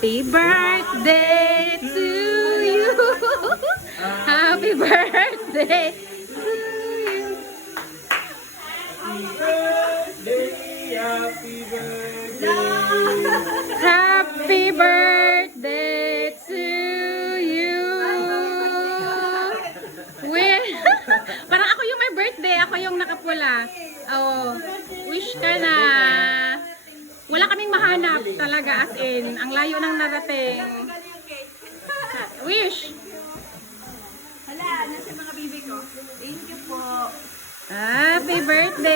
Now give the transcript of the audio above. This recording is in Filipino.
Happy birthday to you. Happy birthday to you. Happy birthday to you. Parang ako yung may birthday, ako yung nakapula. Oh, wish ka na. Wala kaming mahanap talaga, as in. Ang layo ng narating. Wish! Hala, nasa mga bibi ko. Thank you po. Happy birthday!